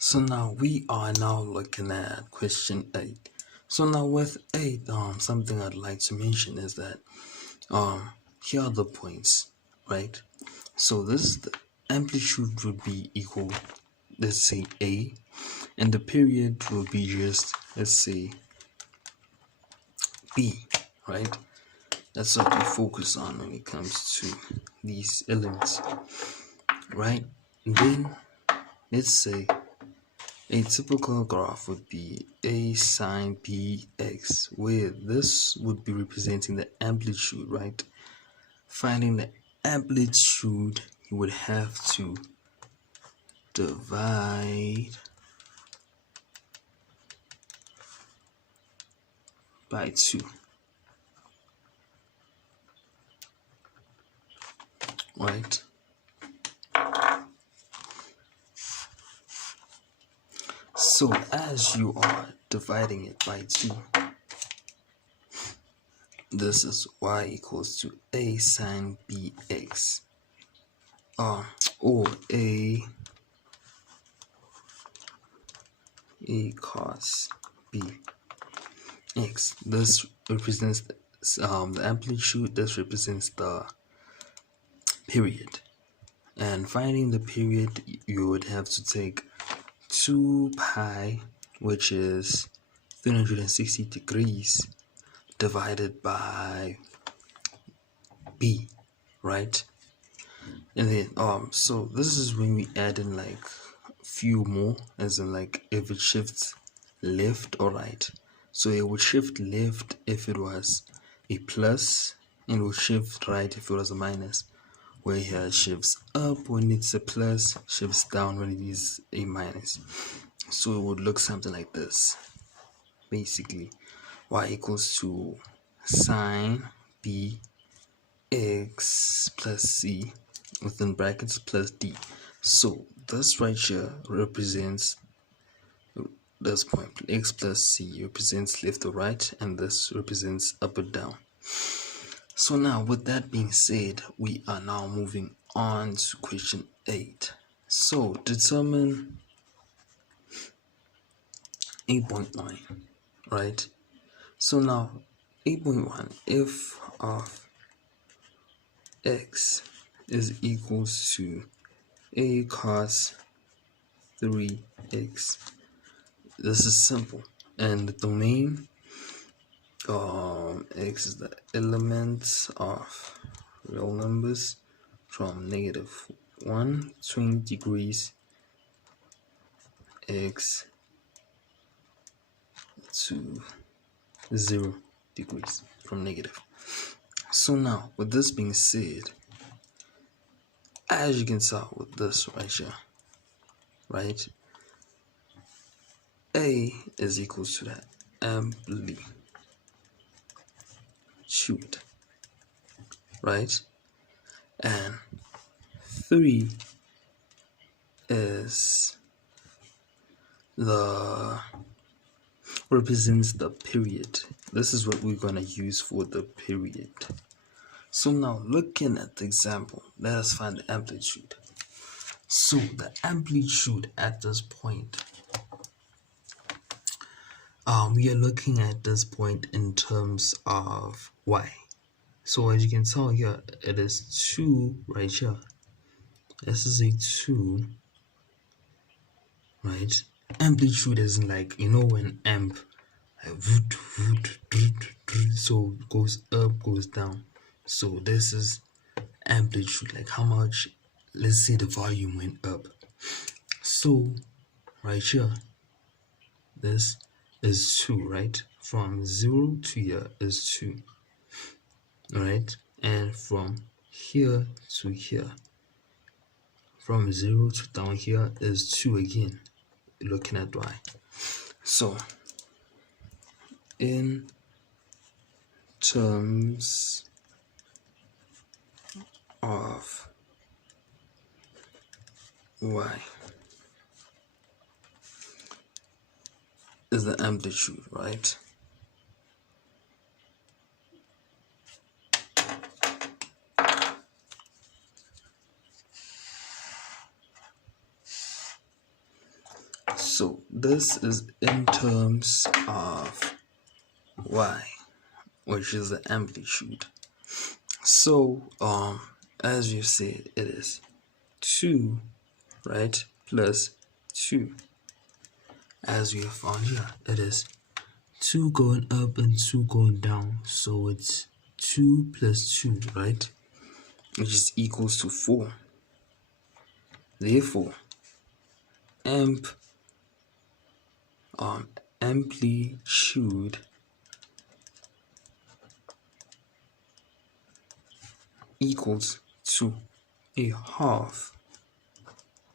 So now we are now looking at question 8. So now with 8, something I'd like to mention is that here are the points, right? So this is the amplitude would be equal, let's say A, and the period will be just, let's say, B, right? That's what we focus on when it comes to these elements, right? And then let's say a typical graph would be A sine bx, where this would be representing the amplitude, right? Finding the amplitude, you would have to divide by 2, right? So as you are dividing it by 2, this is y equals to A sine bx, or A cos bx. This represents the amplitude, this represents the period. And finding the period, you would have to take 2 pi, which is 360 degrees, divided by b, right? And then so this is when we add in like a few more, as in like if it shifts left or right. So it would shift left if it was a plus, and it would shift right if it was a minus. Where here it shifts up when it's a plus, shifts down when it is a minus. So it would look something like this. Basically, y equals to sine b x plus c within brackets plus d. So this right here represents this point. X plus c represents left or right, and this represents up or down. So now with that being said, we are now moving on to question 8. So determine 8.1, right? So now 8.1, if of x is equals to a cos 3x. This is simple, and the domain, x is the elements of real numbers from -1 20 degrees x to 0 degrees from negative. So now with this being said, as you can tell with this right here, right, a is equals to that amplitude, right, and 3 is the represents the period. This is what we're gonna use for the period. So now looking at the example, let us find the amplitude. So the amplitude at this point, we are looking at this point in terms of y. So as you can tell here, it is 2 right here. This is a 2, right? Amplitude is like, you know, when amp like so goes up, goes down. So this is amplitude, like how much, let's say the volume went up. So right here, this is 2, right? From 0 to here is 2, right? And from here to here, from 0 to down here is 2 again, looking at y. So in terms of y is the amplitude, right? So this is in terms of y, which is the amplitude. So as you said, it is 2, right, plus 2. As we have found here, it is 2 going up and 2 going down, so it's 2 plus 2, right, which is equals to 4. Therefore amplitude equals to a half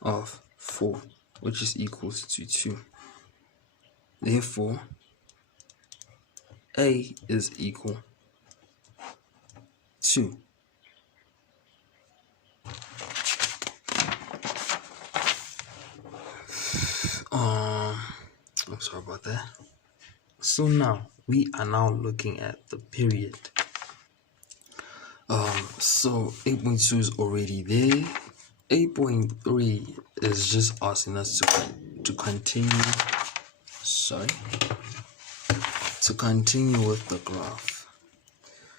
of 4, which is equals to 2. Therefore A is equal to I'm sorry about that. So now we are now looking at the period. So 8.2 is already there. 8.3 is just asking us to continue. To continue with the graph.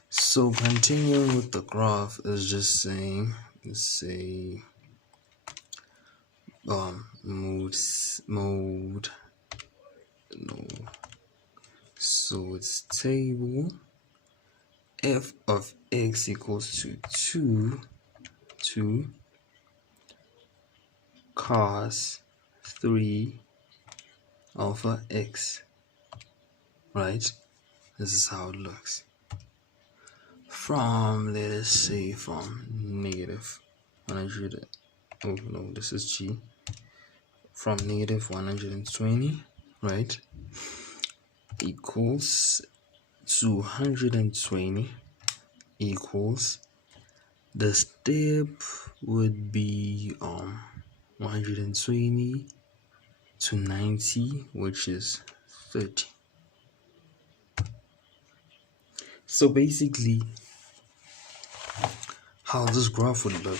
So continuing with the graph is just saying, let's say, mode, no. So it's table f of x equals to 2 cos 3 alpha x, right? This is how it looks. From, let us say, from negative 100, oh no, this is g, from negative 120, right, equals 220 equals, the step would be 120 to 90, which is 30. So basically how this graph would look,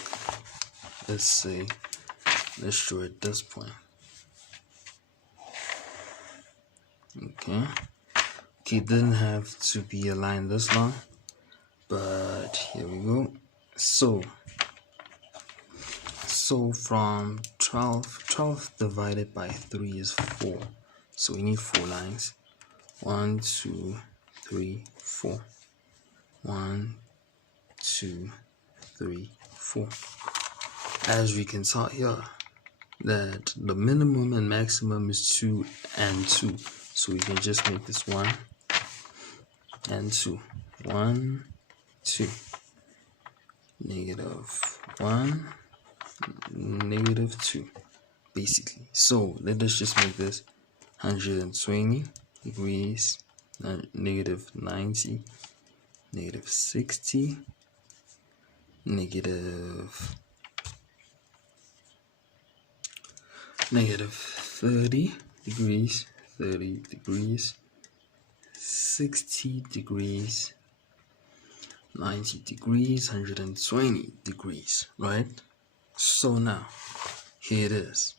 let's show at this point. Okay, it didn't have to be aligned this long, but here we go. So from 12 divided by 3 is 4, so we need 4 lines. 1 2 3 4, 1 2 3 4. As we can tell here that the minimum and maximum is 2 and 2, so we can just make this 1 and 2. 1 2, negative 1 negative 2, basically. So let us just make this 120 degrees, negative 90, negative 60, negative 30 degrees, 60 degrees, 90 degrees, 120 degrees, right? So now here it is.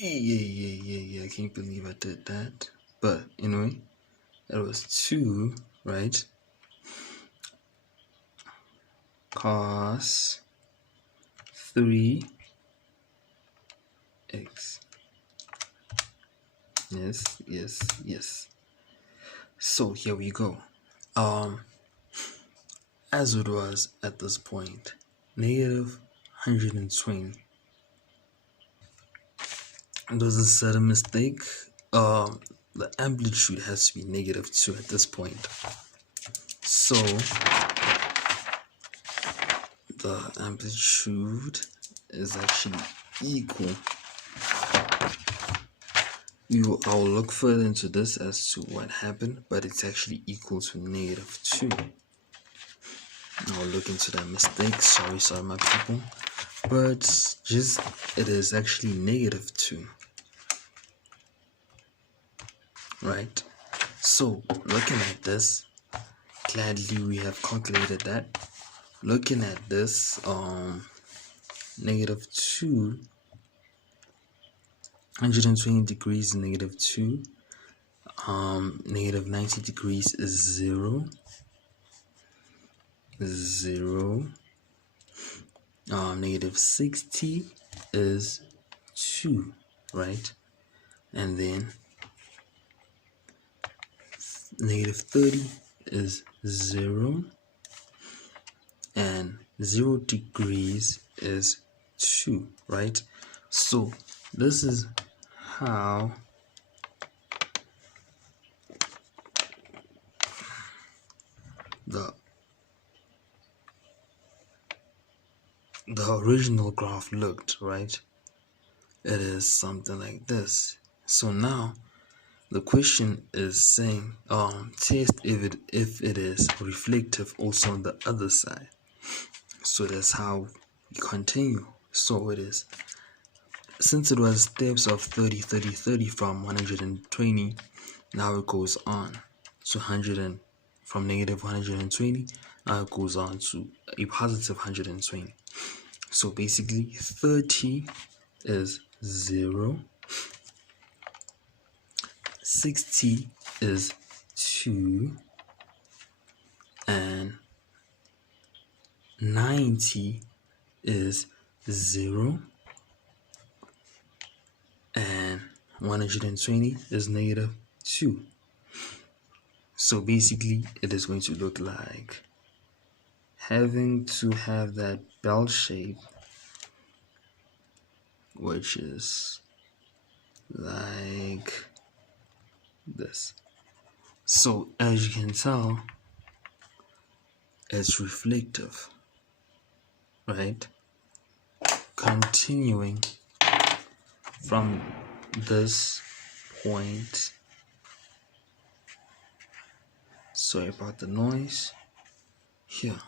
Yeah, I can't believe I did that. But anyway, it was 2, right? Cos 3 x. Yes. So here we go. As it was at this point, negative 120. There's a sudden mistake. The amplitude has to be negative 2 at this point. So the amplitude is actually equal. I'll look further into this as to what happened, but it's actually equal to negative 2. I'll look into that mistake. Sorry, my people. But it is actually negative 2. Right? So looking at this, gladly we have calculated that. Looking at this, negative 2 120 degrees is negative 2. Negative 90 degrees is 0. 0. Negative 60 is 2, right? And then negative 30 is 0. And 0 degrees is 2, right? So this is how the original graph looked, right? It is something like this. So now the question is saying test if it is reflective also on the other side. So that's how we continue. So it is, since it was steps of 30 30 30 from 120, now it goes on to 100, and from negative 120 now it goes on to a positive 120. So basically 30 is 0, 60 is 2, and 90 is 0, and 120 is negative 2. So basically it is going to look like having to have that bell shape, which is like this. So as you can tell, it's reflective, right? Continuing from this point. Sorry about the noise here.